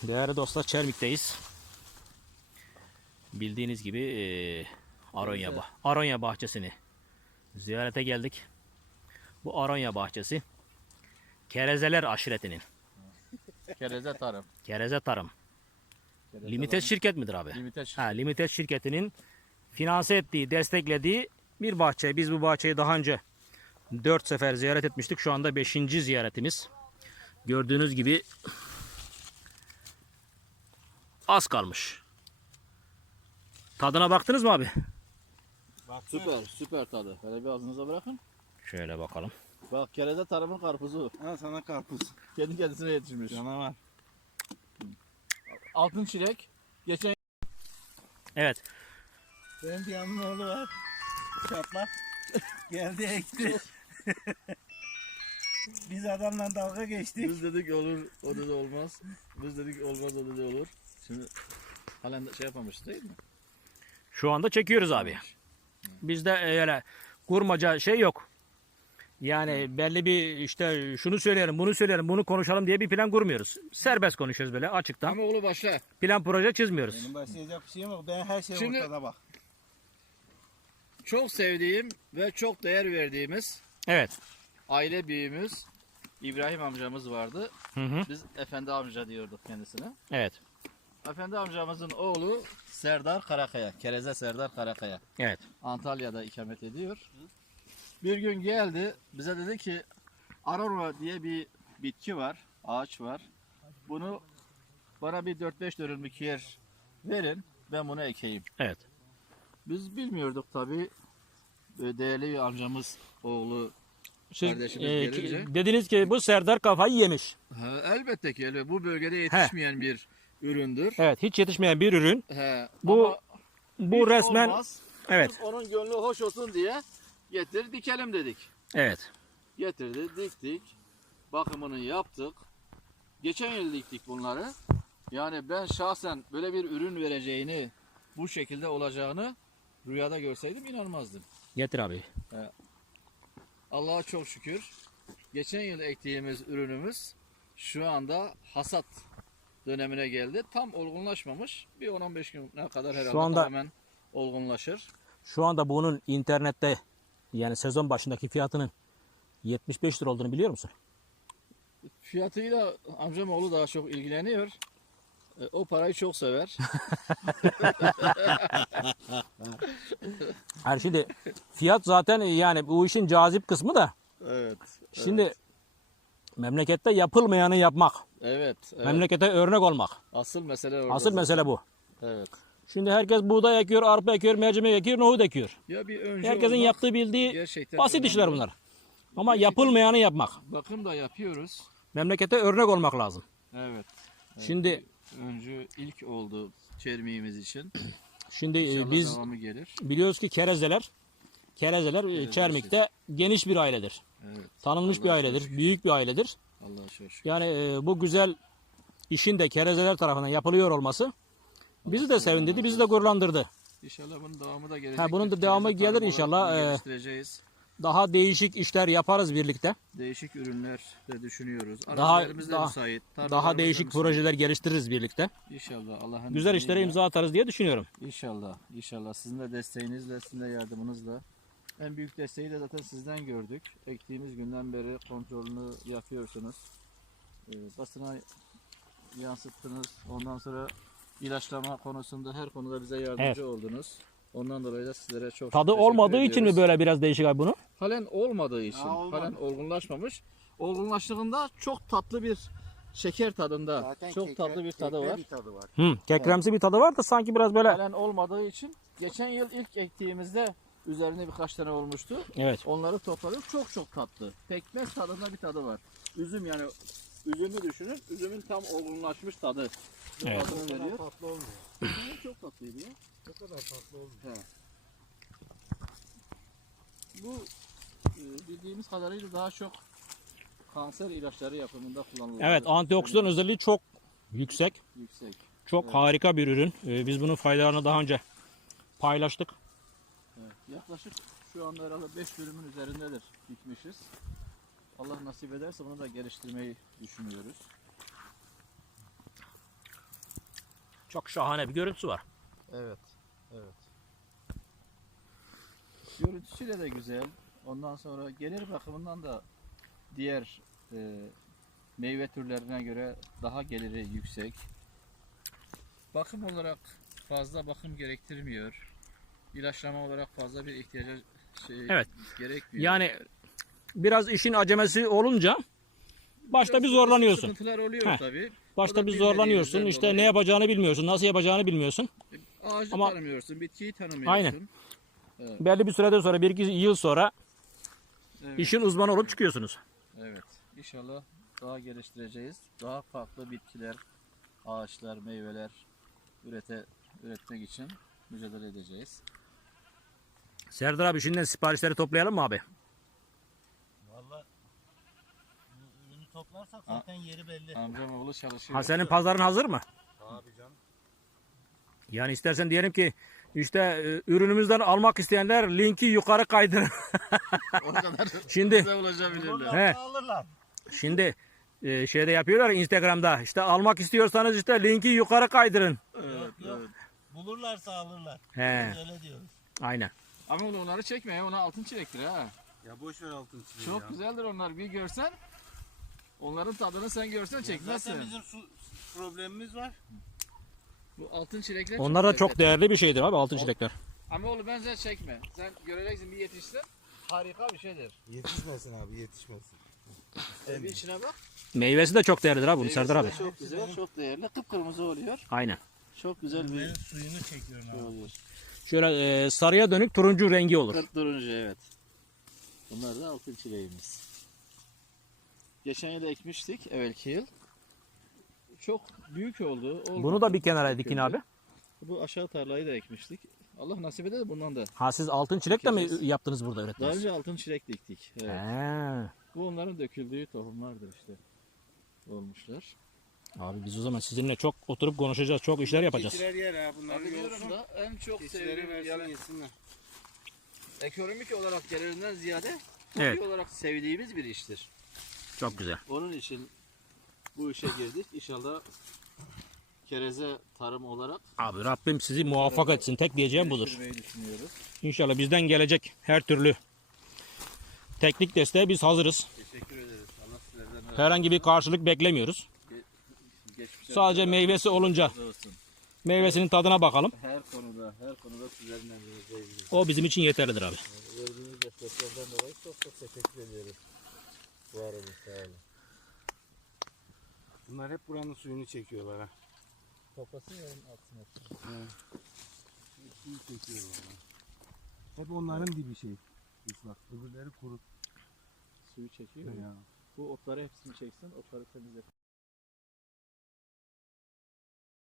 Değerli dostlar, Çermik'teyiz. Bildiğiniz gibi Aronya bahçesini ziyarete geldik. Bu Aronya bahçesi Kerezeler aşiretinin. Kereze Tarım. Kereze Tarım. Kereze Limited Tarım. şirket midir abi? Limited şirket. Ha, Limited şirketinin finanse ettiği, desteklediği bir bahçe. Biz bu bahçeyi daha önce 4 sefer ziyaret etmiştik. Şu anda 5. ziyaretimiz. Gördüğünüz gibi az kalmış. Tadına baktınız mı abi? Süper tadı. Böyle bir ağzınıza bırakın. Şöyle bakalım. Bak Kereze Tarım'ın karpuzu. Al sana karpuz. Kendi kendisine yetişmiş. Canavar. Altın çilek. Geçen Evet. Benim bir yanımın oğlu var. Çatlak. Geldi ekti. Biz adamla dalga geçtik. biz dedik olur, o dedi olmaz. Biz dedik olmaz, o dedi olur. Şimdi halen de şey yapamış değil mi? Şu anda çekiyoruz abi. Bizde öyle kurmaca şey yok. Yani belli bir işte şunu söyleyelim, bunu söyleyelim, bunu konuşalım diye bir plan kurmuyoruz. Serbest konuşuyoruz böyle açıktan. Ama oğlu başla. Plan proje çizmiyoruz. Benim başlayacak bir şeyim yok. Ben her şey Şimdi- ortada bak. Çok sevdiğim ve çok değer verdiğimiz Evet. aile büyüğümüz İbrahim amcamız vardı. Hı hı. Biz Efendi amca diyorduk kendisine. Evet. Efendi amcamızın oğlu Serdar Karakaya. Kereze Serdar Karakaya. Evet. Antalya'da ikamet ediyor. Bir gün geldi bize dedi ki Aurora diye bir bitki var, ağaç var. Bunu bana bir 4-5 dönümlük yer verin, ben bunu ekeyim. Evet. Biz bilmiyorduk tabii. Değerli bir amcamız oğlu Siz kardeşimiz gelince. dediniz ki bu Serdar kafayı yemiş. Elbette ki elbette. Bu bölgede yetişmeyen bir üründür. Evet, hiç yetişmeyen bir ürün. Bu Bu bu resmen evet. Biz onun gönlü hoş olsun diye getir dikelim dedik. Evet. Getirdi, diktik. Bakımını yaptık. Geçen yıl diktik bunları. Yani ben şahsen böyle bir ürün vereceğini, bu şekilde olacağını rüyada görseydim inanmazdım. Getir abi. Allah'a çok şükür. Geçen yıl ektiğimiz ürünümüz şu anda hasat dönemine geldi. Tam olgunlaşmamış. Bir 10-15 güne kadar herhalde anda- hemen olgunlaşır. Şu anda bunun internette yani sezon başındaki fiyatının 75 lira olduğunu biliyor musun? Fiyatıyla amcam oğlu daha çok ilgileniyor. O parayı çok sever. Her şimdi fiyat zaten yani bu işin cazip kısmı da Evet. şimdi memlekette yapılmayanı yapmak, Evet. memlekete örnek olmak. Asıl mesele orada. Asıl mesele bu. Evet. Şimdi herkes buğday ekiyor, arpa ekiyor, mercimek ekiyor, nohut ekiyor. Ya bir önce Herkesin olmak yaptığı bildiği gerçekten basit önemli. işler bunlar. Ama yapılmayanı yapmak. Bakım da yapıyoruz. Memlekete örnek olmak lazım. Evet. Şimdi Öncü ilk oldu çermiğimiz için. şimdi İnşallah biz devamı gelir. biliyoruz ki Kerezeler Çermik'te geniş bir ailedir. Evet. Tanınmış bir Allah'a ailedir, çok şükür. büyük bir ailedir. Allah'a çok şükür. Yani bu güzel işin de Kerezeler tarafından yapılıyor olması bizi de sevindirdi, bizi de gururlandırdı. İnşallah bunun devamı da gelecek. Ha, bunun da devamı Kereze gelir tarım inşallah. olarak bunu geliştireceğiz. Daha değişik işler yaparız birlikte. Değişik ürünler de düşünüyoruz. Daha- Arazilerimiz de daha- müsait. Daha tarlalarımız da değişik müsait. projeler geliştiririz birlikte. İnşallah Allah'ın Güzel izniyle. işlere imza atarız diye düşünüyorum. İnşallah. İnşallah. Sizin de desteğinizle, sizin de yardımınızla. En büyük desteği de zaten sizden gördük. Ektiğimiz günden beri kontrolünü yapıyorsunuz. Basına yansıttınız. Ondan sonra ilaçlama konusunda her konuda bize yardımcı Evet. oldunuz. Ondan dolayı da sizlere çok Tadı teşekkür olmadığı için mi ediyoruz. böyle biraz değişik abi bunu? Halen olmadığı için. olmadı. Halen olgunlaşmamış. Olgunlaştığında çok tatlı bir şeker tadında. Çok tatlı bir tadı var. Bir tadı var. Kekremsi bir tadı var da sanki biraz böyle. Halen olmadığı için geçen yıl ilk ektiğimizde üzerine birkaç tane olmuştu. Evet. Onları topladık. Çok tatlı. Pekmez tadında bir tadı var. Üzüm yani üzümü düşünün. Üzümün tam olgunlaşmış tadı. Evet. Tadını veriyor. Tatlı olmuyor. Üzüm çok tatlıydı ya. Ne kadar tatlı olmuyor. He. Bu bildiğimiz kadarıyla daha çok kanser ilaçları yapımında kullanılıyor. Evet, antioksidan özelliği çok yüksek. Yüksek. Çok Evet. harika bir ürün. Biz bunun faydalarını daha önce paylaştık. Evet. Yaklaşık şu anda herhalde 5 bölümün üzerindedir dikmişiz. Allah nasip ederse bunu da geliştirmeyi düşünüyoruz. Çok şahane bir görüntüsü var. Evet. Evet. Görüntüsüyle de güzel. Ondan sonra gelir bakımından da diğer meyve türlerine göre daha geliri yüksek. Bakım olarak fazla bakım gerektirmiyor. İlaçlama olarak fazla bir ihtiyaca Evet. gerekmiyor. Yani biraz işin acemesi olunca başta bir Biraz zorlanıyorsun. Sıkıntılar oluyor Heh. tabii. O Başta da bir bilmediğimizden zorlanıyorsun. İşte dolayı. ne yapacağını bilmiyorsun. Nasıl yapacağını bilmiyorsun. Ağacı Ama- tanımıyorsun, bitkiyi tanımıyorsun. Aynen. Evet. Belli bir süreden sonra, 1-2 yıl sonra Evet. işin uzmanı olup çıkıyorsunuz. Evet. İnşallah daha geliştireceğiz. Daha farklı bitkiler, ağaçlar, meyveler üretmek için mücadele edeceğiz. Serdar abi, şimdiden siparişleri toplayalım mı abi? Valla bu ürünü toplarsak zaten yeri belli. Amcam oğlu çalışıyor. Ha, senin pazarın hazır mı? Abi canım. Yani istersen diyelim ki işte ürünümüzden almak isteyenler linki yukarı kaydırın. O kadar Şimdi güzel ulaşabilirler. He. Bulurlarsa alırlar. Şimdi şeyde yapıyorlar ya, Instagram'da, işte almak istiyorsanız işte linki yukarı kaydırın. Evet, Yok. evet. Bulurlarsa alırlar. He, Biz öyle diyoruz. aynen. Ama oğlum onları çekme ya. Ona altın çilektir ha. Ya boş ver altın çileği Çok ya. güzeldir onlar. Bir görsen onların tadını sen görsen çekmezsin. Zaten bizim su problemimiz var. Bu altın çilekler Onlar da çok lezzetli. değerli bir şeydir abi, altın çilekler. Ama oğlum bence çekme. Sen göreceksin bir yetişsin. Harika bir şeydir. Yetişmesin abi yetişmesin. Bir içine bak. Meyvesi de çok değerlidir abi bunun Serdar abi. Çok güzel, çok değerli. Kıpkırmızı oluyor. Aynen. Çok güzel bir Benim suyunu çekiyorum şey abi. oluyor. Şöyle sarıya dönük turuncu rengi olur. 40 durunca evet. Bunlar da altın çileğimiz. Geçen yıl ekmiştik, evvelki yıl. Çok büyük oldu. Bunu da bir kenara dikin abi. Bu aşağı tarlayı da ekmiştik. Allah nasip eder de bundan da. Ha, siz altın çilek de mi Dikeceğiz. yaptınız burada, Daha ürettiniz? önce altın çilek diktik. Evet. He. Bu onların döküldüğü tohumlardır işte. Olmuşlar. Abi biz o zaman sizinle çok oturup konuşacağız, çok işler yapacağız. Keçiler yer ha bunları Abi diyorum yolsun. da en çok Keçileri sevdiğim versin yani yesinler. ekonomik olarak gelirinden ziyade Evet. hobi olarak sevdiğimiz bir iştir. Çok güzel. Onun için bu işe girdik. İnşallah kereze tarım olarak Abi Rabbim sizi muvaffak etsin. Tek diyeceğim budur. geliştirmeyi düşünüyoruz. İnşallah bizden gelecek her türlü teknik desteğe biz hazırız. Teşekkür ederiz. Allah sizlerden razı Herhangi bir karşılık beklemiyoruz. Geçmişe Sadece meyvesi olunca razı olsun. meyvesinin tadına bakalım. Her konuda sizlerin emrinizdeyiz. O bizim için yeterlidir abi. Verdiğiniz desteklerden dolayı çok teşekkür ediyoruz. Var olun, sağ olun. Bunlar hep buranın suyunu çekiyorlar ha. Toplasın yarın atsın. Suyu çekiyorlar. Hep onların dibi şey. Islak. Öbürleri kuru. Suyu çekiyor. Ya. Bu otları hepsini çeksin, otları temizlesin.